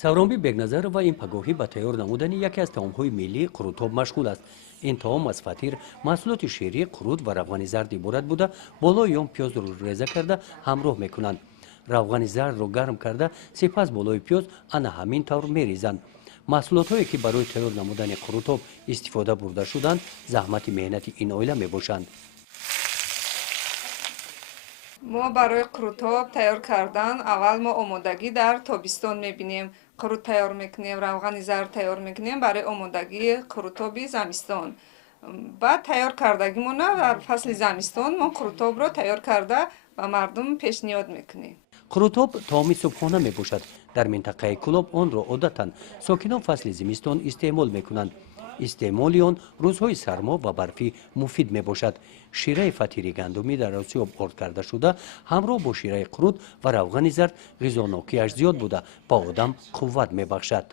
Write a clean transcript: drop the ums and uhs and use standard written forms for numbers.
савронбӣ бекназарова ин пагоҳӣ ба тайёр намудани яке аз таомҳои миллии қурутоб машғул аст. ин таом аз фатир, маҳсулоти ширӣ, қурут ва равғани зард иборат буда, болои он пиёзро реза карда ҳамроҳ мекунанд. равғани зардро гарм карда, сипас болои пиёз ана ҳамин тавр мерезанд. маҳсулотҳое ки барои тайёр намудани қурутоб истифода бурда шуданд, заҳмати меҳнати ин оила мебошанд. мо барои қурутоб тайёр кардан аввал мо омодагӣ дар тобистон мебинем. қурут тайёр мекунем, равғани зард тайёр мекунем барои омодагии қурутоби замистон. баъд тайёр кардагимона дар фасли замистон мо қурутобро тайёр карда ба мардум пешниҳод мекунем. қурутоб таоми субҳона мебошад. дар минтақаи кӯлоб онро одатан сокинон фасли зимистон истеъмол мекунанд. истеъмоли он рӯзҳои сармо ва барфӣ муфид мебошад. шираи фатири гандумӣ дар осиёб орд карда шуда ҳамроҳ бо шираи қурут ва равғани зард ғизонокияш зиёд буда ба одам қувват мебахшад.